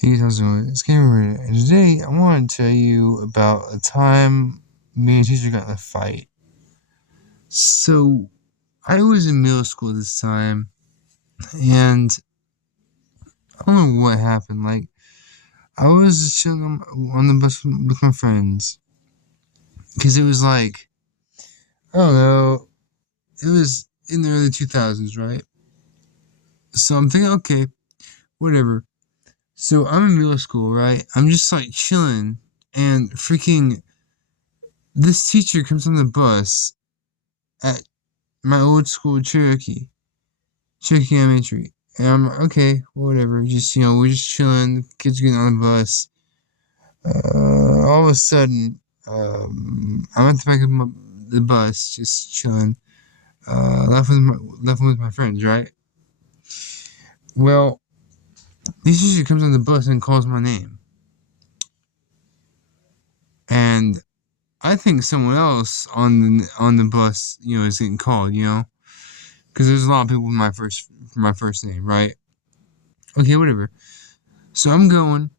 Hey, how's it going? It's Gamer, and today I want to tell you about a time me and a teacher got in a fight. So, I was in middle school this time, and I don't know what happened. Like, I was just chilling on the bus with my friends, because it was like, I don't know, it was in the early 2000s, right? So I'm thinking, okay, whatever. So I'm in middle school, right? I'm just like chilling, and freaking this teacher comes on the bus at my old school Cherokee Elementary. And I'm like, okay, whatever. Just, we're just chilling. Kids getting on the bus. All of a sudden, I'm at the back of the bus, just chilling. Laughing with my friends, right? Well, this teacher comes on the bus and calls my name. And I think someone else on the bus, is getting called, because there's a lot of people with my first name, right? Okay, whatever. So I'm going,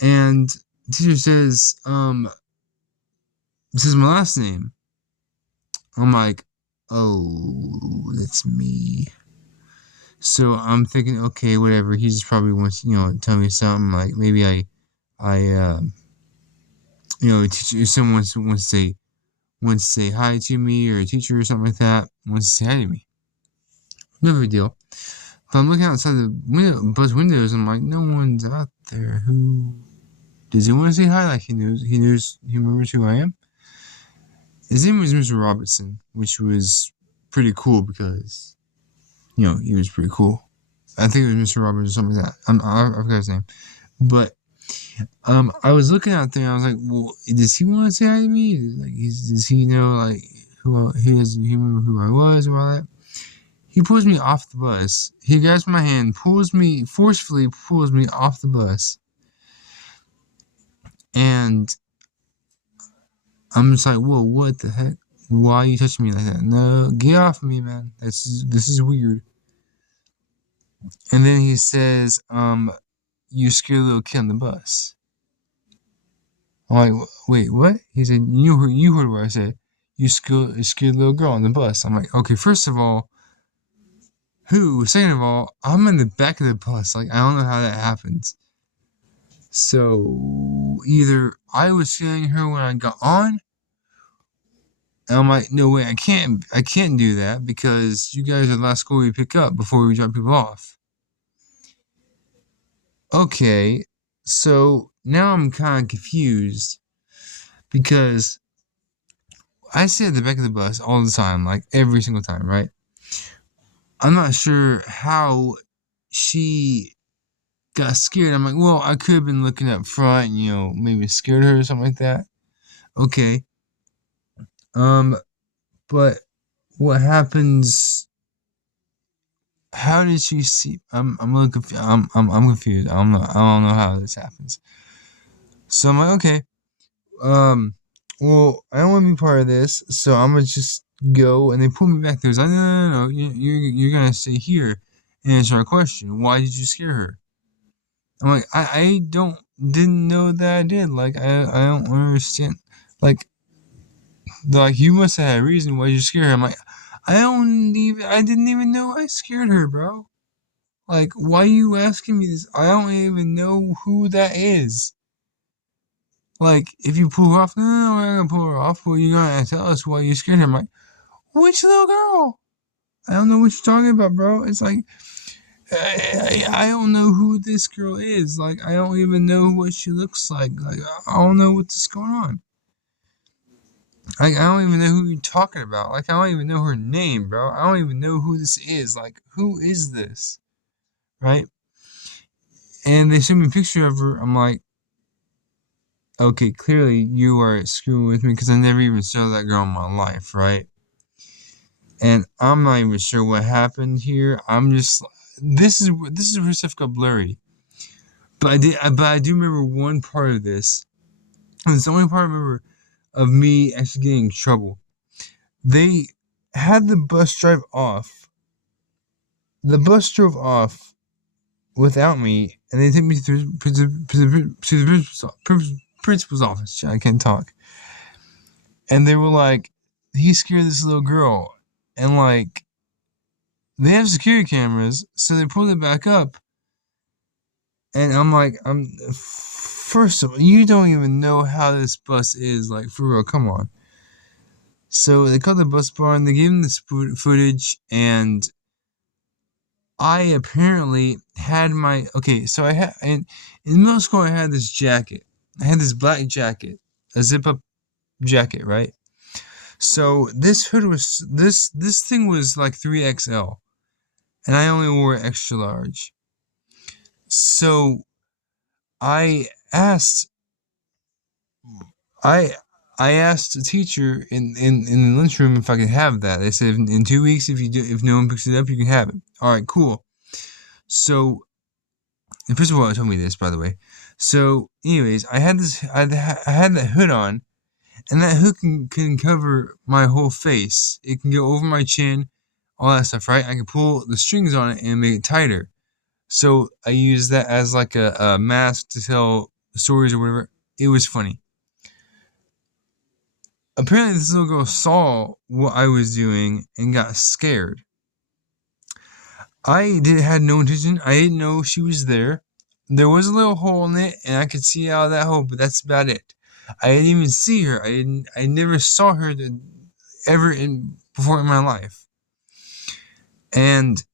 and the teacher says, this is my last name. I'm like, oh, that's me. So I'm thinking, okay, whatever. He just probably wants, tell me something. Like maybe teacher, someone wants to say hi to me, or a teacher or something like that wants to say hi to me. No big deal. But I'm looking outside the bus windows. And I'm like, no one's out there. Who does he want to say hi? Like he remembers who I am. His name was Mr. Robertson, which was pretty cool because he was pretty cool. I think it was Mr. Roberts or something like that. I forgot his name. But I was looking out there and I was like, well, does he want to say hi to me? Like, does he know like he remember who I was or all that? He pulls me off the bus. He grabs my hand, forcefully pulls me off the bus, and I'm just like, whoa, what the heck? Why are you touching me like that? No, get off me, man. This is weird. And then he says, you scared a little kid on the bus. I'm like, wait, what? He said, you heard what I said. You scared a little girl on the bus. I'm like, okay, first of all, who? Second of all, I'm in the back of the bus. Like, I don't know how that happens. So either I was feeling her when I got on, and I'm like, no way, I can't do that because you guys are the last school we pick up before we drop people off. Okay, so now I'm kind of confused because I sit at the back of the bus all the time, like every single time, right? I'm not sure how she got scared. I'm like, well, I could have been looking up front, and, maybe scared her or something like that. Okay. Um, but what happens? How did she see? I'm a little confused. I'm confused. I don't know how this happens. So I'm like, okay. Um, well, I don't want to be part of this, so I'm gonna just go. And they pull me back. There's like, no. You're gonna stay here and answer our question. Why did you scare her? I'm like, I didn't know that I did. Like, I don't understand. Like, you must have had a reason why you scared her. I'm like, I didn't even know I scared her, bro. Like, why are you asking me this? I don't even know who that is. Like, if you pull her off, no, we're not gonna pull her off. Well, you're gonna tell us why you scared her. I'm like, which little girl? I don't know what you're talking about, bro. It's like, I don't know who this girl is. Like, I don't even know what she looks like. Like, I don't know what's going on. Like, I don't even know who you're talking about. Like, I don't even know her name, bro. I don't even know who this is. Like, who is this? Right? And they sent me a picture of her. I'm like, okay, clearly you are screwing with me because I never even saw that girl in my life, right? And I'm not even sure what happened here. I'm just this is where stuff got blurry. But I do remember one part of this. And it's the only part I remember of me actually getting in trouble. They had the bus drive off. The bus drove off without me, and they take me to the principal's office. Shit, I can't talk. And they were like, he scared this little girl, and like they have security cameras, so they pulled it back up, and I'm like, first of all, you don't even know how this bus is, like for real, come on. So they called the bus bar and they gave him this footage, and I apparently had my so I had in middle school I had this jacket. I had this black jacket, a zip up jacket, right? So this hood was this thing was like 3XL, and I only wore extra large. So I asked I I asked the teacher in the lunchroom if I could have that. They said in 2 weeks if no one picks it up you can have it. All right, cool. So the principal told me this, by the way. So, anyways, I had that hood on, and that hood can cover my whole face. It can go over my chin, all that stuff, right? I can pull the strings on it and make it tighter. So I use that as like a mask to tell stories or whatever. It was funny. Apparently, this little girl saw what I was doing and got scared. Had no intention. I didn't know she was there. There was a little hole in it, and I could see out of that hole, but that's about it. I didn't even see her. I never saw her ever before in my life. And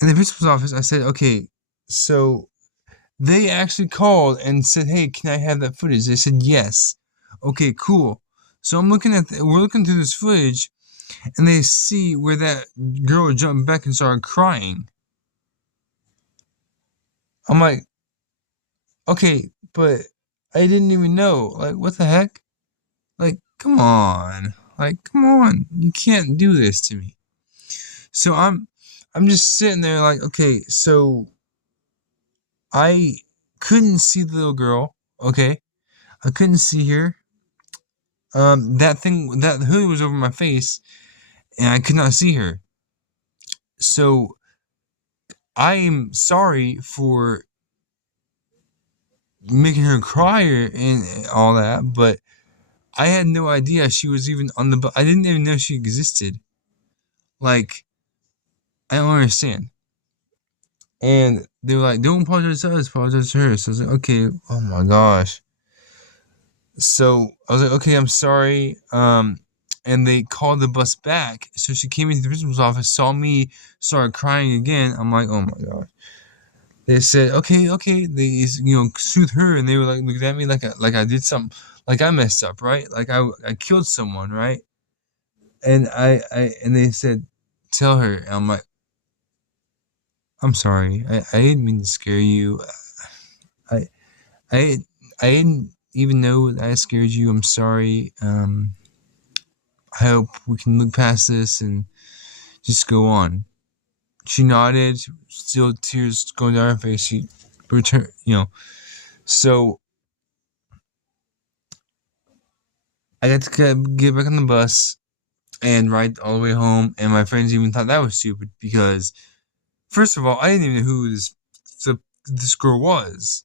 in the principal's office, I said, okay, so they actually called and said, hey, can I have that footage? They said yes. Okay, cool. So we're looking through this footage, and they see where that girl jumped back and started crying. I'm like, okay, but I didn't even know. Like, what the heck? Like, come on. Like, come on. You can't do this to me. So I'm just sitting there like, okay, so I couldn't see the little girl, okay? I couldn't see her. That hood was over my face, and I could not see her. So I am sorry for making her cry and all that, but I had no idea she was even on the bus. I didn't even know she existed. Like, I don't understand. And they were like, don't apologize to us, apologize to her. So I was like, okay, oh my gosh. So I was like, okay, I'm sorry. And they called the bus back. So she came into the principal's office, saw me, started crying again. I'm like, oh my gosh. They said, okay. They, soothed her, and they were like looking at me like I did something, like I messed up, right? Like I killed someone, right? And and they said, tell her. And I'm like, I'm sorry. I didn't mean to scare you. I I I didn't even know that I scared you. I'm sorry. I hope we can look past this and just go on. She nodded, still tears going down her face. She returned, So I got to get back on the bus and ride all the way home. And my friends even thought that was stupid because, first of all, I didn't even know who this girl was.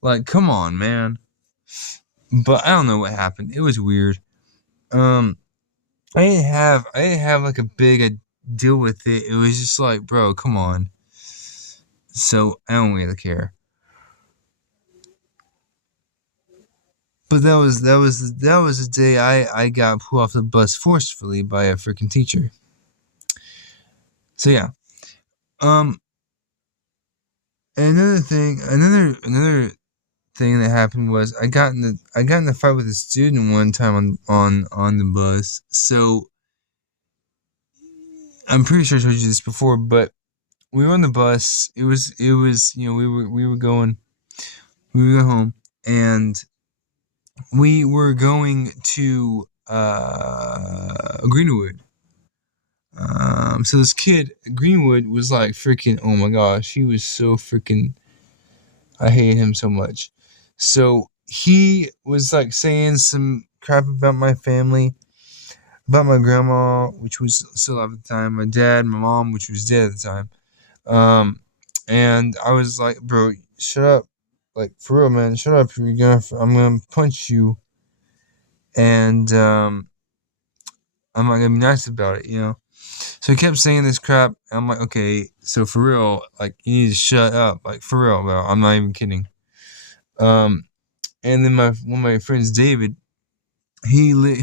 Like, come on, man. But I don't know what happened. It was weird. Um, I didn't have like a big deal with it. It was just like, bro, come on. So I don't really care. But that was the day I got pulled off the bus forcefully by a freaking teacher. So yeah. Um. Another thing that happened was I got in a fight with a student one time on the bus. So I'm pretty sure I told you this before, but we were on the bus. It was we were going home, and we were going to Greenwood. So this kid Greenwood was like freaking. Oh my gosh, he was so freaking. I hated him so much. So he was like saying some crap about my family, about my grandma, which was still alive at the time, my dad, my mom, which was dead at the time, um, and I was like, bro, shut up, like for real, man, shut up. I'm gonna punch you, and I'm not gonna be nice about it, you know. So he kept saying this crap. And I'm like, okay, so for real, like you need to shut up, like for real, bro. I'm not even kidding. Um, and then one of my friends, David,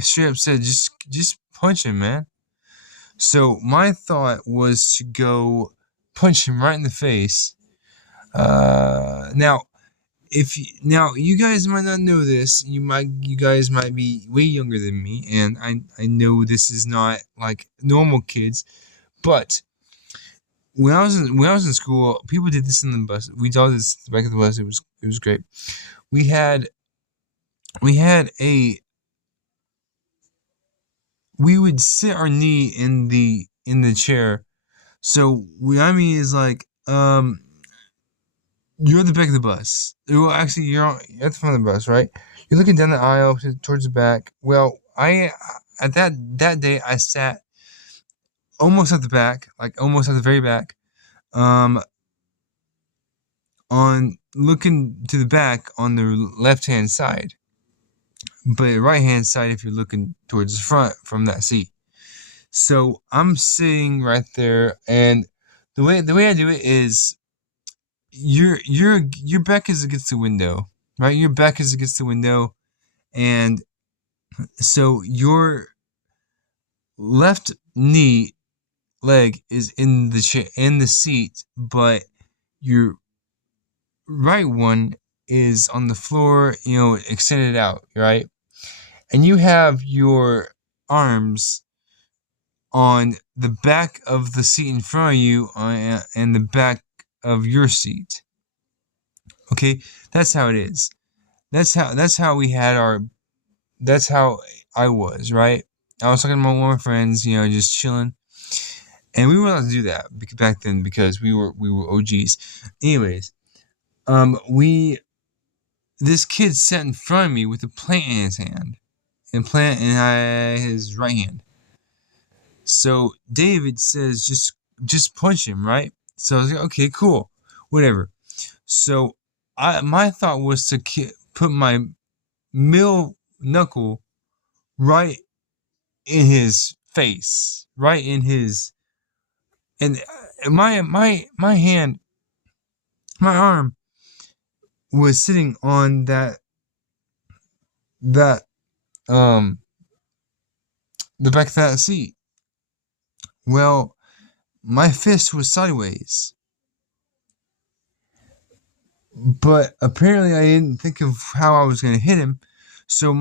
straight up said, just punch him, man. So my thought was to go punch him right in the face. Now now you guys might not know this. You guys might be way younger than me, and I know this is not like normal kids, but when I was in school, people did this in the bus. We did this at the back of the bus. It was great. We had we had a we would sit our knee in the chair. So what I mean is like you're at the back of the bus. Well, actually, you're at the front of the bus, right? You're looking down the aisle towards the back. Well, I at that day I sat almost at the back, like almost at the very back. Um, on looking to the back on the left hand side, but right hand side if you're looking towards the front from that seat. So I'm sitting right there, and the way I do it is your back is against the window, right? Your back is against the window, and so your left knee leg is in the seat, but your right one is on the floor, you know, extended out, right? And you have your arms on the back of the seat in front of you and the back of your seat. Okay, that's how it is. That's how we had our. That's how I was, right? I was talking to one of my friends, you know, just chilling, and we were allowed to do that back then because we were OGs. Anyways, we this kid sat in front of me with a plant in his hand, and plant in his right hand. So David says, just punch him, right? So I was like, okay, cool, whatever. So my thought was to put my middle knuckle right in his face, right in his, and my hand, my arm was sitting on that um the back of that seat. Well, my fist was sideways, but apparently I didn't think of how I was gonna hit him. So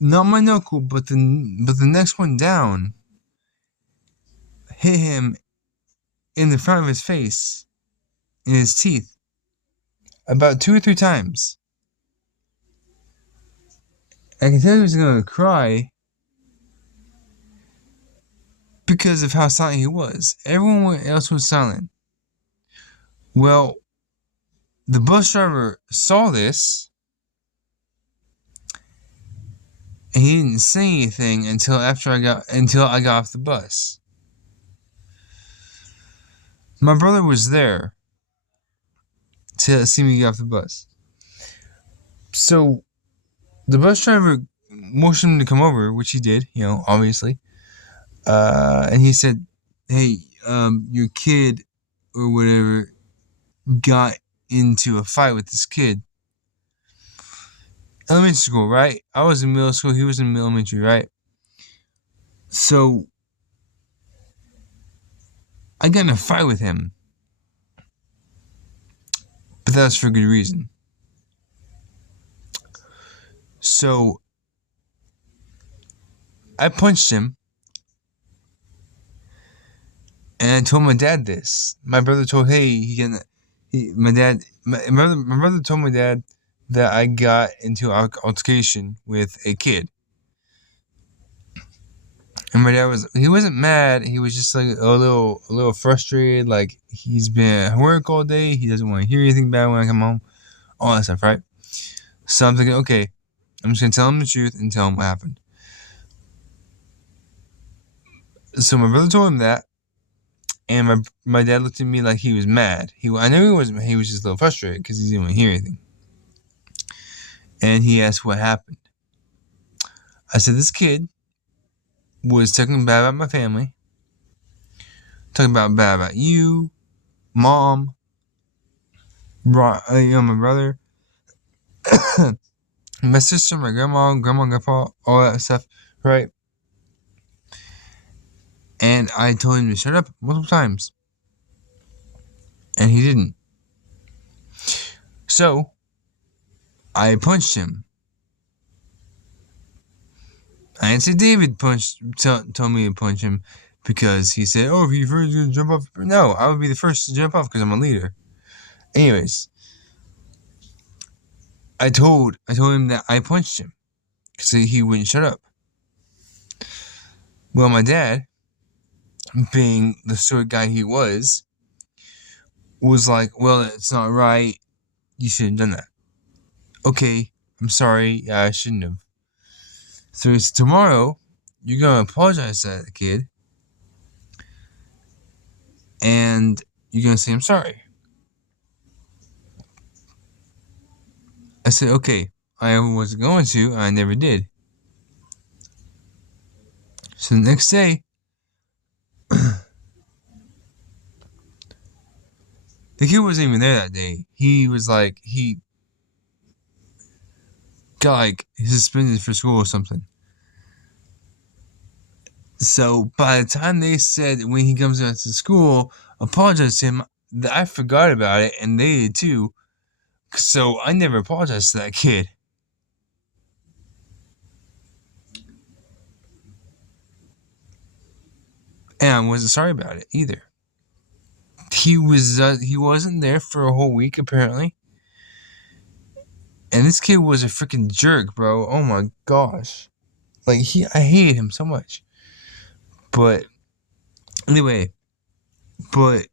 not my knuckle, but the next one down hit him in the front of his face, in his teeth, about 2 or 3 times. I can tell he was gonna cry because of how silent he was. Everyone else was silent. Well, the bus driver saw this, and he didn't say anything until I got off the bus. My brother was there to see me get off the bus. So the bus driver motioned him to come over, which he did, you know, obviously. And he said, "Hey, your kid or whatever got into a fight with this kid. Elementary school, right? I was in middle school. He was in elementary, right? So I got in a fight with him, but that was for good reason. So I punched him, and I told my dad this. My brother told, hey, my brother told my dad that I got into an altercation with a kid. And my dad he wasn't mad. He was just like a little frustrated. Like he's been at work all day. He doesn't want to hear anything bad when I come home. All that stuff, right? So I'm thinking, okay, I'm just gonna tell him the truth and tell him what happened. So my brother told him that, And my dad looked at me like he was mad. I knew he wasn't. He was just a little frustrated because he didn't want to hear anything. And he asked what happened. I said this kid was talking bad about my family, talking bad about you, mom, my brother, my sister, my grandma, grandpa, all that stuff, right? And I told him to shut up multiple times, and he didn't. So I punched him. I didn't say David told me to punch him because he said, "Oh, if you're first to jump off," no, I would be the first to jump off because I'm a leader. Anyways, I told him that I punched him because he wouldn't shut up. Well, my dad, being the sort of guy he was like, "Well, it's not right. You shouldn't have done that." Okay, I'm sorry. Yeah, I shouldn't have. So it's tomorrow. You're gonna apologize to that kid, and you're gonna say I'm sorry. I said, okay. I was going to, I never did. So the next day, the kid wasn't even there that day. He was like, he got like suspended for school or something. So by the time they said when he comes back to school, apologize to him, I forgot about it and they did too. So I never apologized to that kid. And I wasn't sorry about it either. He wasn't there for a whole week apparently. And this kid was a freaking jerk, bro. Oh my gosh. Like I hated him so much. But anyway, just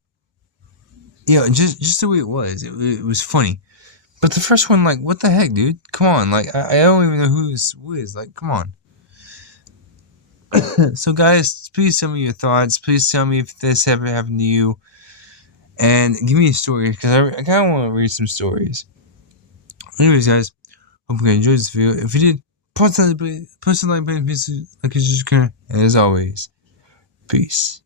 the way it was funny. But the first one, like, what the heck, dude? Come on, like, I don't even know who this is. Like, come on. So, guys, please tell me your thoughts. Please tell me if this ever happened to you, and give me a story because I kind of want to read some stories. Anyways, guys, hope you enjoyed this video. If you did, post a like button, like, and as always, peace.